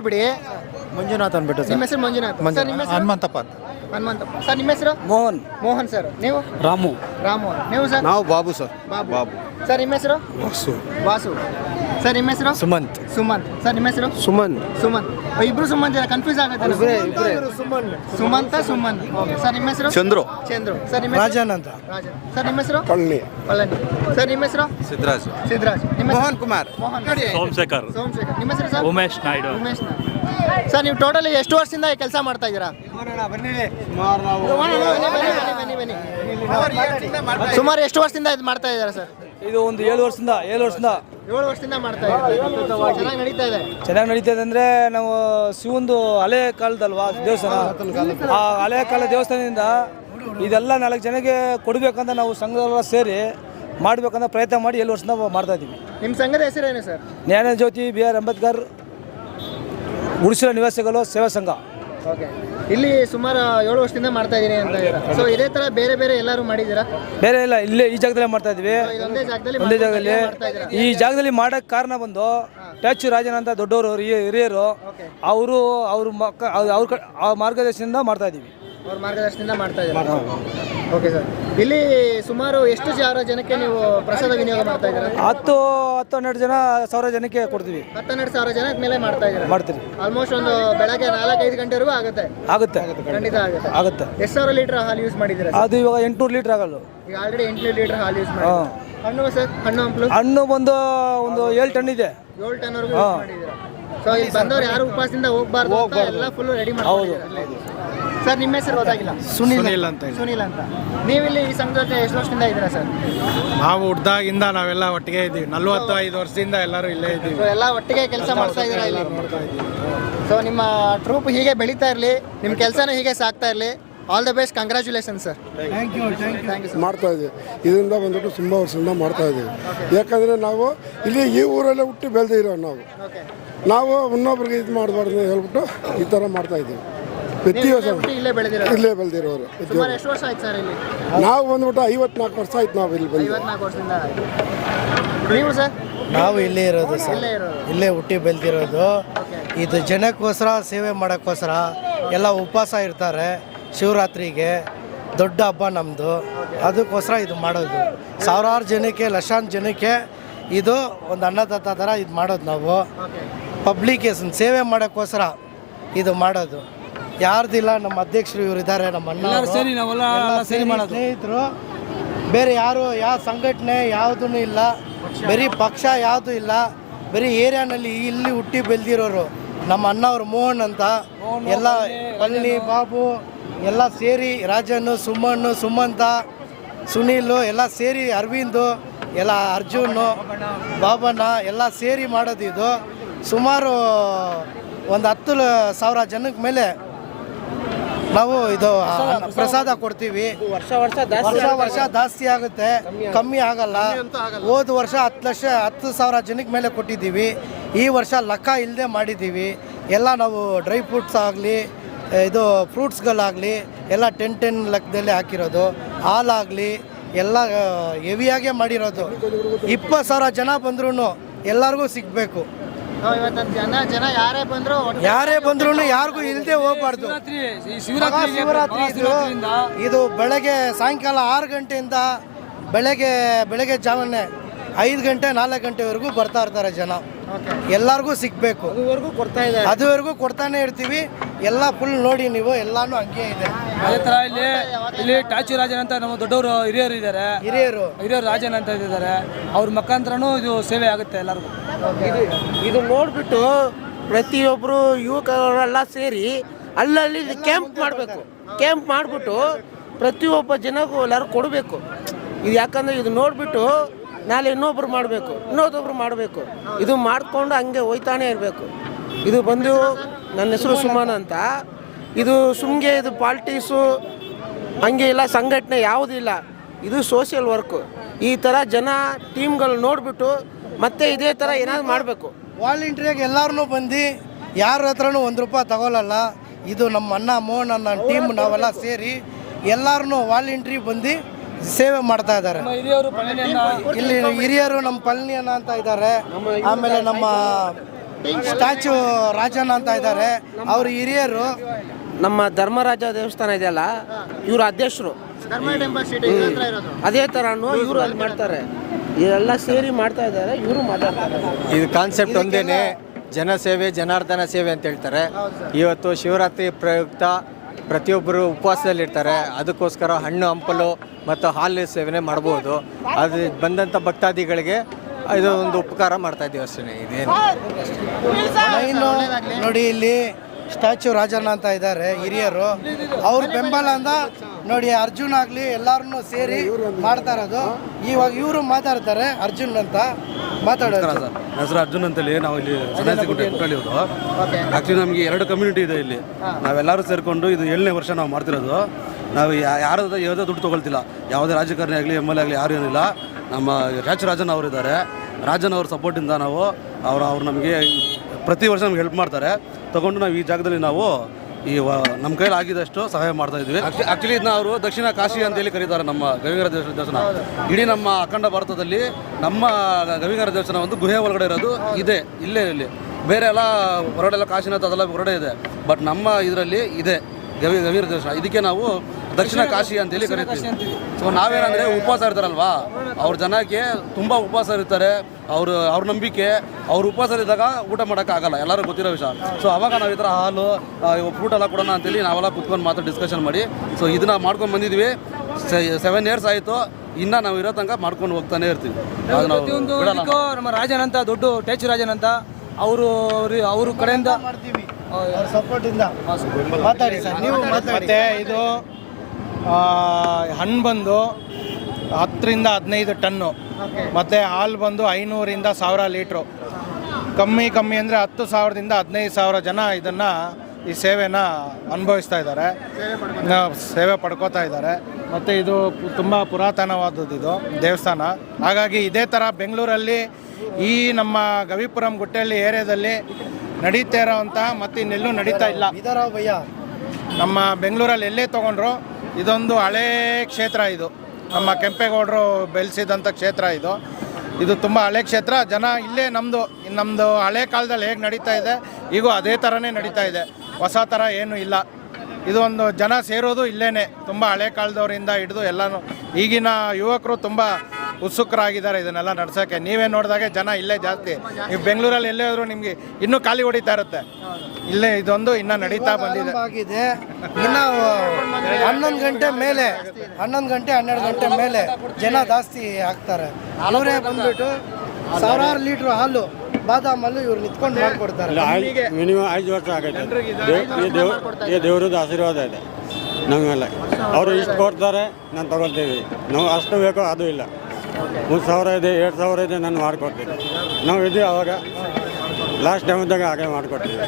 ಹೇಳ್ಬಿಡಿ. ಮಂಜುನಾಥ್ ಅಂದ್ಬಿಟ್ಟು ನಿಮ್ಮ ಸರ್ ಹೆಸರು ಮಂಜುನಾಥ್. ಸರ್ ನಿಮ್ಮ ಹೆಸರು? ಹನುಮಂತಪ್ಪ ಅಂತ. ಹನುಮಂತಪ್ಪ. ಸರ್ ನಿಮ್ಮ ಹೆಸರು? ಮೋಹನ್. ಮೋಹನ್ ಸರ್. ನೀವು? ರಾಮು. ರಾಮು. ನೀವು ಸರ್? ನಾವು ಬಾಬು ಸರ್. ಬಾಬು. ಬಾಬು. ಸರ್ ನಿಮ್ಮ ಹೆಸರು? ವಾಸು. ವಾಸು. ಸರ್ ನಿಮ್ಮ ಹೆಸರು? ಸುಮಂತ್. ಸುಮಂತ್. ಸರ್ ನಿಮ್ಮ ಹೆಸರು? ಸುಮನ್. ಸುಮನ್ ಇಬ್ರು ಸುಮಂತ್ ಜನ ಕನ್ಫ್ಯೂಸ್ ಆಗುತ್ತೆ ಸುಮಂತ ಸುಮನ್ ಓಕೆ ಸರ್ ನಿಮ್ಮ ಹೆಸರು? ಚಂದ್ರು. ಚಂದ್ರು. ಸರ್ ನಿಮ್ಮ ಹೆಸರು? ರಾಜನ್ ಅಂತ. ರಾಜನ್. ಸರ್ ನಿಮ್ಮ ಹೆಸರು? ಪಳ್ಳಿ ಪಳ್ಳಿ ಸರ್ ನಿಮ್ಮ ಹೆಸರು? ಸಿದ್ದರಾಜ್ ಸಿದ್ದರಾಜ್ ನಿಮ್ಮ? ಮೋಹನ್ ಕುಮಾರ್. ಮೋಹನ್. ಸೋಮಶೇಖರ್. ಸೋಮಶೇಖರ್. ನಿಮ್ಮ ಹೆಸರು ಸರ್? ಉಮೇಶ್ ನಾಯ್ಡು. ಉಮೇಶ್ ಸರ್ ನೀವು ಟೋಟಲ್ ಎಷ್ಟು ವರ್ಷದಿಂದ ಕೆಲಸ ಮಾಡ್ತಾ ಇದ್ದೀರಾ? ಬನ್ನಿ, ಬನ್ನಿ, ಬನ್ನಿ, ಬನ್ನಿ. ಸುಮಾರು ಎಷ್ಟು ವರ್ಷದಿಂದ ಇದು ಮಾಡ್ತಾ ಇದ್ದೀರಾ ಸರ್? ಇದು ಒಂದು ಏಳು ವರ್ಷದಿಂದ ಏಳು ವರ್ಷದಿಂದ ಏಳು ವರ್ಷದಿಂದ ಮಾಡ್ತಾ ಇದೆ ಚೆನ್ನಾಗಿ ನಡೀತಾ ಇದೆ. ಚೆನ್ನಾಗಿ ನಡೀತದೆ ಅಂದ್ರೆ ನಾವು ಶಿವಂದು ಹಳೆ ಕಾಲದಲ್ವಾ ದೇವಸ್ಥಾನ? ಆ ಹಳೆ ಕಾಲ ದೇವಸ್ಥಾನದಿಂದ ಇದೆಲ್ಲ ನಾಲ್ಕು ಜನಕ್ಕೆ ಕೊಡಬೇಕಂತ ನಾವು ಸಂಘದಲ್ಲ ಸೇರಿ ಮಾಡ್ಬೇಕಂತ ಪ್ರಯತ್ನ ಮಾಡಿ ಏಳು ವರ್ಷದಿಂದ ಮಾಡ್ತಾ ಇದ್ದೀವಿ. ನಿಮ್ಮ ಸಂಘದ ಹೆಸರೇನು sir? Jnana Jyothi B R Ambedkar ಗುಡಿಸಲ ನಿವಾಸಿಗಳು ಸೇವಾ ಸಂಘ. ಓಕೆ. ಇಲ್ಲಿ ಸುಮಾರು ಏಳು ವರ್ಷದಿಂದ ಮಾಡ್ತಾ ಇದೀನಿ ಅಂತ ಸೊ ಇದೇ ತರ ಬೇರೆ ಬೇರೆ ಎಲ್ಲರೂ ಮಾಡಿದ್ದೀರಾ? ಬೇರೆ ಇಲ್ಲ ಇಲ್ಲೇ ಈ ಜಾಗದಲ್ಲೇ ಮಾಡ್ತಾ ಇದ್ವಿ. ಜಾಗದಲ್ಲಿ ಒಂದೇ ಜಾಗದಲ್ಲಿ. ಈ ಜಾಗದಲ್ಲಿ ಮಾಡಕ್ ಕಾರಣ ಬಂದು ಟ್ಯಾಚು ರಾಜನ್ ಅಂತ ದೊಡ್ಡವರು ಹಿರಿಯ- ಹಿರಿಯರು ಅವರು ಅವ್ರ ಮಕ್ಕ ಅವ್ರ ಮಾರ್ಗದರ್ಶನದಿಂದ ಮಾಡ್ತಾ ಇದ್ದೀವಿ. ಅವ್ರ ಮಾರ್ಗದರ್ಶನದಿಂದ ಮಾಡ್ತಾ ಇದ್ದೀರಾ. ಓಕೆ ಸರ್ ಇಲ್ಲಿ ಸುಮಾರು ಎಷ್ಟು ಸಾವಿರ ಜನಕ್ಕೆ ನೀವು ಪ್ರಸಾದ ವಿನಿಯೋಗ ಮಾಡ್ತಾ ಇದ್ದೀರಾ? ಹತ್ತು ಹತ್ತು ಹನ್ನೆರಡು ಜನ ಸಾವಿರ ಜನಕ್ಕೆ ಕೊಡ್ತೀವಿ. ಹತ್ತೆರಡು ಸಾವಿರ ಜನಕ್ಕೆ ಮೇಲೆ ಮಾಡ್ತಾ ಇದ್ದಾರೆ? ಮಾಡ್ತೀವಿ. ಆಲ್ಮೋಸ್ಟ್ ಒಂದು ಬೆಳಗ್ಗೆ ನಾಲ್ಕೈದು ಗಂಟೆವರೆಗೂ ಆಗುತ್ತೆ? ಆಗುತ್ತೆ. ಖಂಡಿತ ಆಗುತ್ತೆ. ಆಗುತ್ತೆ. ಎಷ್ಟು ಸಾವಿರ ಲೀಟರ್ ಹಾಲು ಯೂಸ್ ಮಾಡಿದ್ದೀರಾ ಅದು ಇವಾಗ ಎಂಟುನೂರು ಲೀಟರ್ ಆಗಲ್ಲ ಈಗ ಆಲ್ರೆಡಿ ಎಂಟು ಲೀಟರ್ ಹಾಲು ಯೂಸ್ ಮಾಡಿ ಹಣ್ಣು ಸರ್ ಹಣ್ಣು ಹಂಪ್ಲು? ಹಣ್ಣು ಬಂದು ಒಂದು ಏಳು ಟನ್ ಇದೆ. ಏಳು ಟನ್ ವರೆಗೂ ಯೂಸ್ ಮಾಡಿದ್ದೀರಾ? ಸೊ ಇಲ್ಲಿ ಬಂದವ್ರು ಯಾರು ಉಪವಾಸದಿಂದ ಹೋಗ್ಬಾರ್ದು ಎಲ್ಲ ಫುಲ್ ರೆಡಿ ಮಾಡಿ ಸರ್ ನಿಮ್ಮ ಹೆಸರು ಗೊತ್ತಾಗಿಲ್ಲ. ಸುನಿಲ್ ಅಂತ. ಹೇಳಿ. ಸುನಿಲ್ ಅಂತ. ನೀವಿಲ್ಲಿ ಈ ಸಂಘದ ಜೊತೆ ಎಷ್ಟು ವರ್ಷದಿಂದ ಇದ್ದೀರಾ ಸರ್? ನಾವು ಹುಡ್ದಾಗಿಂದ ನಾವೆಲ್ಲ ಒಟ್ಟಿಗೆ ಇದ್ದೀವಿ. ನಲ್ವತ್ತು ಐದು ವರ್ಷದಿಂದ ಎಲ್ಲರೂ ಇಲ್ಲೇ ಇದ್ದೀವಿ. ಸೊ ಎಲ್ಲ ಒಟ್ಟಿಗೆ ಕೆಲಸ ಮಾಡ್ತಾ ಇದ್ದೀರಾ ಇಲ್ಲಿ? ಸೊ ನಿಮ್ಮ ಟ್ರೂಪ್ ಹೀಗೆ ಬೆಳೀತಾ ಇರಲಿ ನಿಮ್ಮ ಕೆಲಸನೂ ಹೀಗೆ ಸಾಕ್ತಾ ಇರಲಿ. All the best congratulation sir thank you thank you ಮಾಡ್ತಾ ಇದ್ದೀವಿ. ಇದರಿಂದ ಬಂದ್ಬಿಟ್ಟು ತುಂಬ ವರ್ಷದಿಂದ ಮಾಡ್ತಾ ಇದ್ದೀವಿ. ಯಾಕಂದರೆ ನಾವು ಇಲ್ಲಿ ಈ ಊರಲ್ಲೇ ಹುಟ್ಟಿ ಬೆಳೆದಿರೋ ನಾವು. ನಾವು ಇನ್ನೊಬ್ರಿಗೆ ಇದು ಮಾಡಬಾರ್ದು ಅಂತ ಹೇಳ್ಬಿಟ್ಟು ಈ ಥರ ಮಾಡ್ತಾ ಇದ್ದೀವಿ. ಪ್ರತಿ ವರ್ಷ ಇಲ್ಲೇ ಬೆಳೆದಿರೋದು? ಇಲ್ಲೇ ಬೆಳೆದಿರೋರು ಸುಮಾರು ಎಷ್ಟು ವರ್ಷ ಆಯ್ತು ಸರ್ ಇಲ್ಲಿ? ನಾವು ಬಂದ್ಬಿಟ್ಟು ಐವತ್ನಾಲ್ಕು ವರ್ಷ ಆಯ್ತು ನಾವು ಇಲ್ಲಿ ಬಂದು. ಐವತ್ನಾಲ್ಕು ವರ್ಷದಿಂದ ನೀವು ಸರ್? ನಾವು ಇಲ್ಲೇ ಇರೋದು ಸರ್. ಇಲ್ಲೇ ಇರೋದು. ಇಲ್ಲೇ ಹುಟ್ಟಿ ಬೆಳೆದಿರೋದು. ಇದು ಜನಕ್ಕೋಸ್ಕರ ಸೇವೆ ಮಾಡೋಕ್ಕೋಸ್ಕರ ಎಲ್ಲ ಉಪವಾಸ ಇರ್ತಾರೆ ಶಿವರಾತ್ರಿಗೆ. ದೊಡ್ಡ ಹಬ್ಬ ನಮ್ಮದು ಅದಕ್ಕೋಸ್ಕರ ಇದು ಮಾಡೋದು. ಸಾವಿರಾರು ಜನಕ್ಕೆ ಲಕ್ಷಾಂತರ ಜನಕ್ಕೆ ಇದು ಒಂದು ಅನ್ನದಾತ ಥರ ಇದು ಮಾಡೋದು ನಾವು. ಪಬ್ಲಿಕೇಶನ್ ಸೇವೆ ಮಾಡೋಕ್ಕೋಸ್ಕರ ಇದು ಮಾಡೋದು. ಯಾರ್ದಿಲ್ಲ ನಮ್ಮ ಅಧ್ಯಕ್ಷರು ಇವರು ಇದ್ದಾರೆ ನಮ್ಮ ಅಣ್ಣ ಸೇರಿ ನಾವೆಲ್ಲ ಸೇರಿ ಮಾಡೋದು. ಸ್ನೇಹಿತರು. ಬೇರೆ ಯಾರು ಯಾವ ಸಂಘಟನೆ ಯಾವುದೂ ಇಲ್ಲ. ಬರೀ ಪಕ್ಷ ಯಾವುದು ಇಲ್ಲ. ಬರೀ ಏರಿಯಾನಲ್ಲಿ ಇಲ್ಲಿ ಹುಟ್ಟಿ ಬೆಳೆದಿರೋರು. ನಮ್ಮ ಅಣ್ಣವ್ರು ಮೋಹನ್ ಅಂತ. ಎಲ್ಲ ಪಳ್ಳಿ ಬಾಬು ಎಲ್ಲ ಸೇರಿ ರಾಜನ್ನು ಸುಮ್ಮಣ್ಣು ಸುಮಂತ ಸುನೀಲು ಎಲ್ಲ ಸೇರಿ ಅರವಿಂದ್ ಎಲ್ಲ ಅರ್ಜುನು ಬಾಬಣ್ಣ ಎಲ್ಲ ಸೇರಿ ಮಾಡೋದು ಇದು. ಸುಮಾರು ಒಂದು ಹತ್ತು ಸಾವಿರ ಜನಕ್ಕೆ ಮೇಲೆ ನಾವು ಇದು ಪ್ರಸಾದ ಕೊಡ್ತೀವಿ. ವರ್ಷ ವರ್ಷ ವರ್ಷ ವರ್ಷ ಜಾಸ್ತಿ ಆಗುತ್ತೆ. ಕಮ್ಮಿ ಆಗಲ್ಲ. ಹೋದ ವರ್ಷ ಹತ್ತು ಲಕ್ಷ ಹತ್ತು ಸಾವಿರ ಜನಕ್ಕೆ ಮೇಲೆ ಕೊಟ್ಟಿದ್ದೀವಿ. ಈ ವರ್ಷ ಲೆಕ್ಕ ಇಲ್ಲದೆ ಮಾಡಿದ್ದೀವಿ. ಎಲ್ಲ ನಾವು ಡ್ರೈ ಫ್ರೂಟ್ಸ್ ಆಗಲಿ ಇದು ಫ್ರೂಟ್ಸ್ಗಳಾಗಲಿ ಎಲ್ಲ ಟೆನ್ ಟೆನ್ ಲೆಕ್ಕದಲ್ಲಿ ಹಾಕಿರೋದು. ಹಾಲಾಗಲಿ ಎಲ್ಲ ಹೆವಿಯಾಗೇ ಮಾಡಿರೋದು. ಇಪ್ಪತ್ತು ಸಾವಿರ ಜನ ಬಂದ್ರೂ ಎಲ್ಲರಿಗೂ ಸಿಗಬೇಕು. ಜನ ಜನ ಯಾರೇ ಬಂದ್ರು ಯಾರೇ ಬಂದ್ರು ಯಾರಿಗೂ ಇಲ್ಲದೆ ಹೋಗ್ಬಾರ್ದು. ಶಿವರಾತ್ರಿ ಇದು ಇದು ಬೆಳಗ್ಗೆ ಸಾಯಂಕಾಲ ಆರು ಗಂಟೆಯಿಂದ ಬೆಳಗ್ಗೆ ಬೆಳಗ್ಗೆ ಜಾವನೆ ಐದು ಗಂಟೆ ನಾಲ್ಕು ಗಂಟೆವರೆಗೂ ಬರ್ತಾ ಇರ್ತಾರೆ ಜನ. ಎಲ್ಲರಿಗೂ ಸಿಗಬೇಕು. ಕೊಡ್ತಾ ಇದ್ದಾರೆ. ಅದುವರೆಗೂ ಕೊಡ್ತಾನೆ ಇರ್ತೀವಿ. ಎಲ್ಲ ಫುಲ್ ನೋಡಿ ನೀವು ಎಲ್ಲಾನು ಹಂಗೆ ಇದೆ. ಅದೇ ತರ ಇಲ್ಲಿ ಇಲ್ಲಿ ಟಾಚಿ ರಾಜನ್ ಅಂತ ನಮ್ಮ ದೊಡ್ಡವರು ಹಿರಿಯರು ಇದ್ದಾರೆ. ಹಿರಿಯರು. ಹಿರಿಯರು ರಾಜನ್ ಅಂತ ಇದ್ದಾರೆ. ಅವ್ರ ಮುಖಾಂತರನೂ ಇದು ಸೇವೆ ಆಗುತ್ತೆ ಎಲ್ಲರಿಗೂ. ಇದು ನೋಡ್ಬಿಟ್ಟು ಪ್ರತಿಯೊಬ್ಬರು ಯುವಕರೆಲ್ಲ ಸೇರಿ ಅಲ್ಲಲ್ಲಿ ಕ್ಯಾಂಪ್ ಮಾಡಬೇಕು. ಕ್ಯಾಂಪ್ ಮಾಡಿಬಿಟ್ಟು ಪ್ರತಿಯೊಬ್ಬ ಜನಕ್ಕೂ ಎಲ್ಲರೂ ಕೊಡಬೇಕು. ಇದು ಯಾಕಂದ್ರೆ ಇದು ನೋಡಿಬಿಟ್ಟು ನಾಳೆ ಇನ್ನೊಬ್ರು ಮಾಡಬೇಕು, ಇನ್ನೊಬ್ಬರು ಮಾಡಬೇಕು. ಇದು ಮಾಡಿಕೊಂಡು ಹಂಗೆ ಹೋಯ್ತಾನೆ ಇರಬೇಕು. ಇದು ಬಂದು ನನ್ನ ಹೆಸರು ಸುಮನ್ ಅಂತ. ಇದು ಸುಮ್ಗೆ ಇದು ಪಾಲಿಟಿಕ್ಸು, ಹಂಗೆ ಇಲ್ಲ, ಸಂಘಟನೆ ಯಾವುದಿಲ್ಲ ಇದು ಸೋಷಿಯಲ್ ವರ್ಕು ಈ ಥರ ಜನ ಟೀಮ್ಗಳು ನೋಡಿಬಿಟ್ಟು ಮತ್ತೆ ಇದೇ ಥರ ಏನಾದ್ರು ಮಾಡಬೇಕು. ವಾಲಂಟಿಯರ್ಗೆ ಎಲ್ಲರೂ ಬಂದು ಯಾರ ಹತ್ರನೂ ಒಂದು ರೂಪಾಯಿ ತಗೊಳ್ಳಲ್ಲ ಇದು ನಮ್ಮ ಅಣ್ಣ ಮೋಹನ್ ಅನ್ನ ಟೀಮ್ ನಾವೆಲ್ಲ ಸೇರಿ ಎಲ್ಲರೂ ವಾಲಂಟ್ರಿ ಬಂದು ಸೇವೆ ಮಾಡ್ತಾ ಇದ್ದಾರೆ. ಹಿರಿಯರು ಪಳನಿಯನ್ನ ಇಲ್ಲಿ ಹಿರಿಯರು ನಮ್ಮ ಪಲ್ನಿ ಅಣ್ಣ ಅಂತ ಇದ್ದಾರೆ. ಆಮೇಲೆ ನಮ್ಮ ಸ್ಟ್ಯಾಚು ರಾಜಣ್ಣ ಅಂತ ಇದ್ದಾರೆ. ಅವರು ಹಿರಿಯರು ನಮ್ಮ ಧರ್ಮರಾಜ ದೇವಸ್ಥಾನ ಇದೆಯಲ್ಲ ಇವರು ಅಧ್ಯಕ್ಷರು. ಅದೇ ಥರನು ಇವರು ಅಲ್ಲಿ ಮಾಡ್ತಾರೆ. ಇದೆಲ್ಲ ಸೇರಿ ಮಾಡ್ತಾ ಇದ್ದಾರೆ ಇವರು ಮಾತಾಡ್ತಾರೆ. ಇದು ಕಾನ್ಸೆಪ್ಟ್ ಒಂದೇನೆ ಜನಸೇವೆ ಜನಾರ್ದನ ಸೇವೆ ಅಂತ ಹೇಳ್ತಾರೆ. ಇವತ್ತು ಶಿವರಾತ್ರಿ ಪ್ರಯುಕ್ತ ಪ್ರತಿಯೊಬ್ಬರು ಉಪವಾಸದಲ್ಲಿರ್ತಾರೆ. ಅದಕ್ಕೋಸ್ಕರ ಹಣ್ಣು ಹಂಪಲು ಮತ್ತು ಹಾಲು ಸೇವನೆ ಮಾಡ್ಬೋದು. ಅದು ಬಂದಂಥ ಭಕ್ತಾದಿಗಳಿಗೆ ಇದು ಒಂದು ಉಪಕಾರ ಮಾಡ್ತಾ ಇದ್ದೀವಿ ಅಷ್ಟೇ ಇದೇನು. ನೋಡಿ ಇಲ್ಲಿ ಸ್ಟ್ಯಾಚು ರಾಜಣ್ಣ ಅಂತ ಇದ್ದಾರೆ ಹಿರಿಯರು. ಅವ್ರ ಬೆಂಬಲ ಅಂತ ನೋಡಿ ಅರ್ಜುನ್ ಆಗಲಿ ಎಲ್ಲರೂ ಸೇರಿ ಮಾಡ್ತಾ ಇರೋದು. ಇವಾಗ ಇವರು ಮಾತಾಡ್ತಾರೆ ಅರ್ಜುನ್ ಅಂತ ಮಾತಾಡೋದು. ಸರ್. ಹೆಸರು ಅರ್ಜುನ್ ಅಂತೇಳಿ. ನಾವು ಇಲ್ಲಿ ಸನ್ಯಾಸಿ ಗುಡ್ಡೆ ಕುಟ್ಟಳ್ಳಿಯವರು ಆ್ಯಕ್ಚುಲಿ ನಮಗೆ ಎರಡು ಕಮ್ಯುನಿಟಿ ಇದೆ ಇಲ್ಲಿ. ನಾವೆಲ್ಲರೂ ಸೇರಿಕೊಂಡು ಇದು ಏಳನೇ ವರ್ಷ ನಾವು ಮಾಡ್ತಿರೋದು. ನಾವು ಯಾರು ಯಾವುದೇ ದುಡ್ಡು ತೊಗೊಳ್ತಿಲ್ಲ. ಯಾವುದೇ ರಾಜಕಾರಣಿ ಆಗಲಿ ಎಂ ಎಲ್ ಎ ಆಗಲಿ ಯಾರು ಏನಿಲ್ಲ. ನಮ್ಮ ರಾಜ್ ರಾಜನ್ ಅವರಿದ್ದಾರೆ ರಾಜನ್ ಅವ್ರ ಸಪೋರ್ಟಿಂದ ನಾವು ಅವರು ಅವ್ರು ನಮಗೆ ಪ್ರತಿ ವರ್ಷ ನಮ್ಗೆ ಹೆಲ್ಪ್ ಮಾಡ್ತಾರೆ. ತಗೊಂಡು ನಾವು ಈ ಜಾಗದಲ್ಲಿ ನಾವು ಈ ವ- ನಮ್ಮ ಕೈಲಿ ಆಗಿದಷ್ಟು ಸಹಾಯ ಮಾಡ್ತಾ ಇದ್ವಿ ಆಕ್ಚುಲಿ ಇದನ್ನ ಅವರು ದಕ್ಷಿಣ ಕಾಶಿ ಅಂತ ಹೇಳಿ ಕರೀತಾರೆ ನಮ್ಮ ಗವಿಂಗರ ದೇವಸ್ಥಾನ ದೇವಸ್ಥಾನ. ಇಡೀ ನಮ್ಮ ಅಖಂಡ ಭಾರತದಲ್ಲಿ ನಮ್ಮ ಗವಿಂಗರ ದೇವಸ್ಥಾನ ಒಂದು ಗುಹೆ ಒಳಗಡೆ ಇರೋದು ಇದೆ ಇಲ್ಲೇ ಇಲ್ಲಿ ಬೇರೆ ಎಲ್ಲ ಹೊರಡೆಲ್ಲ ಕಾಶಿನಾಥ ಅದೆಲ್ಲ ಹೊರಡೆ ಇದೆ. ಬಟ್ ನಮ್ಮ ಇದರಲ್ಲಿ ಇದೆ. ಗವಿ ಗವಿರ ದರ್ಶನ ಇದಕ್ಕೆ ನಾವು ದಕ್ಷಿಣ ಕಾಶಿ ಅಂತೇಳಿ ಕರಿತೀವಿ. ಸೊ ನಾವೇನಂದ್ರೆ ಉಪವಾಸ ಇರ್ತಾರಲ್ವಾ? ಅವ್ರ ಜನಕ್ಕೆ ತುಂಬ ಉಪವಾಸ ಇರ್ತಾರೆ. ಅವರು ಅವ್ರ ನಂಬಿಕೆ ಅವ್ರ ಉಪವಾಸ ಇದ್ದಾಗ ಊಟ ಮಾಡೋಕ್ಕಾಗಲ್ಲ. ಎಲ್ಲರೂ ಗೊತ್ತಿರೋ ವಿಷಯ. ಸೊ ಅವಾಗ ನಾವು ಈ ಥರ ಹಾಲು ಫ್ರೂಟ್ ಎಲ್ಲ ಕೊಡೋಣ ಅಂತೇಳಿ ನಾವೆಲ್ಲ ಕುತ್ಕೊಂಡು ಮಾತ್ರ ಡಿಸ್ಕಷನ್ ಮಾಡಿ. ಸೊ ಇದನ್ನ ಮಾಡ್ಕೊಂಡು ಬಂದಿದ್ವಿ. ಸೆವೆನ್ ಇಯರ್ಸ್ ಆಯಿತು. ಇನ್ನ ನಾವು ಇರೋ ತನಕ ಮಾಡ್ಕೊಂಡು ಹೋಗ್ತಾನೆ ಇರ್ತೀವಿ. ಪ್ರತಿಯೊಂದು ನಮ್ಮ ರಾಜನಂತ ಅಂತ ದೊಡ್ಡ ಟೇಚ್ ರಾಜನಂತ ಅವರು ಅವರು ಅವ್ರ ಕಡೆಯಿಂದ ಮಾಡ್ತೀವಿ. ಅವ್ರ ಸಪೋರ್ಟ್ ಇಂದ ಮಾತಾಡಿ ಸರ್. ನೀವು ಮಾತಾಡಿ ಮತ್ತೆ ಇದು ಹಣ್ಣು ಬಂದು ಹತ್ತರಿಂದ ಹದಿನೈದು ಟನ್ನು. ಮತ್ತು ಹಾಲು ಬಂದು ಐನೂರಿಂದ ಸಾವಿರ ಲೀಟ್ರು. ಕಮ್ಮಿ ಕಮ್ಮಿ ಅಂದರೆ ಹತ್ತು ಸಾವಿರದಿಂದ ಹದಿನೈದು ಸಾವಿರ ಜನ ಇದನ್ನು ಈ ಸೇವೆನ ಅನುಭವಿಸ್ತಾ ಇದ್ದಾರೆ. ಸೇವೆ ಪಡ್ಕೋತಾ ಇದ್ದಾರೆ. ಮತ್ತು ಇದು ತುಂಬ ಪುರಾತನವಾದದ್ದು ಇದು ದೇವಸ್ಥಾನ. ಹಾಗಾಗಿ ಇದೇ ಥರ ಬೆಂಗಳೂರಲ್ಲಿ ಈ ನಮ್ಮ ಗವಿಪುರಂ ಗುಟ್ಟಳ್ಳಿ ಏರಿಯಾದಲ್ಲಿ ನಡೀತಾ ಇರೋವಂಥ ಮತ್ತು ಇನ್ನೆಲ್ಲೂ ನಡೀತಾ ಇಲ್ಲ. ನಮ್ಮ ಬೆಂಗಳೂರಲ್ಲಿ ಎಲ್ಲೇ ತೊಗೊಂಡ್ರು, ಇದೊಂದು ಹಳೇ ಕ್ಷೇತ್ರ ಇದು. ನಮ್ಮ ಕೆಂಪೇಗೌಡರು ಬೆಳೆಸಿದಂಥ ಕ್ಷೇತ್ರ ಇದು. ಇದು ತುಂಬ ಹಳೆ ಕ್ಷೇತ್ರ, ಜನ ಇಲ್ಲೇ ನಮ್ಮದು ನಮ್ಮದು ಹಳೆ ಕಾಲದಲ್ಲಿ ಹೇಗೆ ನಡೀತಾ ಇದೆ, ಈಗ ಅದೇ ಥರನೇ ನಡೀತಾ ಇದೆ. ಹೊಸ ಥರ ಏನೂ ಇಲ್ಲ. ಇದು ಒಂದು ಜನ ಸೇರೋದು ಇಲ್ಲೇ ತುಂಬ ಹಳೆ ಕಾಲದವರಿಂದ ಹಿಡಿದು ಎಲ್ಲನೂ. ಈಗಿನ ಯುವಕರು ತುಂಬ ಉತ್ಸುಕರಾಗಿದ್ದಾರೆ ಇದನ್ನೆಲ್ಲ ನಡ್ಸೋಕ್ಕೆ ನೀವೇ ನೋಡಿದಾಗೆ ಜನ ಇಲ್ಲೇ ಜಾಸ್ತಿ. ನೀವು ಬೆಂಗಳೂರಲ್ಲಿ ಎಲ್ಲೇ ಹೋದ್ರು ನಿಮಗೆ ಇನ್ನೂ ಖಾಲಿ ಹೊಡಿತಾ ಇರುತ್ತೆ. ಇಲ್ಲೇ ಇದೊಂದು ಇನ್ನೂ ನಡೀತಾ ಬಂದಿದೆ. ಇನ್ನೂ ಆಗಿದೆ ಇನ್ನು ಹನ್ನೊಂದು ಗಂಟೆ ಮೇಲೆ ಹನ್ನೊಂದು ಗಂಟೆ ಹನ್ನೆರಡು ಗಂಟೆ ಮೇಲೆ ಜನ ಜಾಸ್ತಿ ಹಾಕ್ತಾರೆ ಅವರೇ ಬಂದ್ಬಿಟ್ಟು ಸಾವಿರಾರು ಲೀಟ್ರ್ ಹಾಲು ಬಾದಾಮ್ ಹಾಲು ಇವ್ರು ನಿಂತ್ಕೊಂಡು ಮಾಡ್ಕೊಡ್ತಾರೆ. ಮಿನಿಮಮ್ ಐದು ವರ್ಷ ಆಗೈತೆ ಈ ದೇವ್ ಈ ದೇವ್ರದ್ದು ಆಶೀರ್ವಾದ ಇದೆ. ನಮಗೆಲ್ಲ. ಅವರು ಇಷ್ಟು ಕೊಡ್ತಾರೆ ನಾನು ತಗೊಳ್ತೀವಿ. ನಾವು ಅಷ್ಟು ಬೇಕೋ ಅದು ಇಲ್ಲ. ಮೂರು ಸಾವಿರ ಇದೆ ಎರಡು ಸಾವಿರ ಇದೆ ನಾನು ಮಾಡಿಕೊಡ್ತೀನಿ. ನಾವು ಇದೀವಿ ಅವಾಗ. ಲಾಸ್ಟ್ ಟೈಮ್ ಇದ್ದಾಗ ಹಾಗೆ ಮಾಡಿಕೊಡ್ತೀವಿ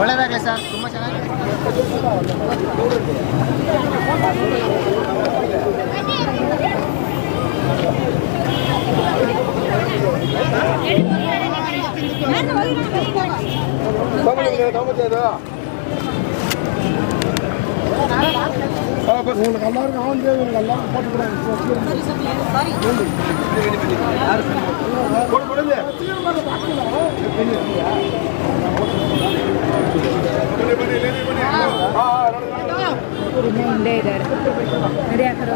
ಒಳ್ಳೆದಾಗ ಸರ್ ತುಂಬ ಚೆನ್ನಾಗಿ உங்களுக்கு எல்லாருக்கும் அவன் தேவை இவங்க எல்லாரும் போட்டுக்கிறாங்க ಮುಂದೆ ಇದ್ದಾರೆ ನಡಿಯಾಕರ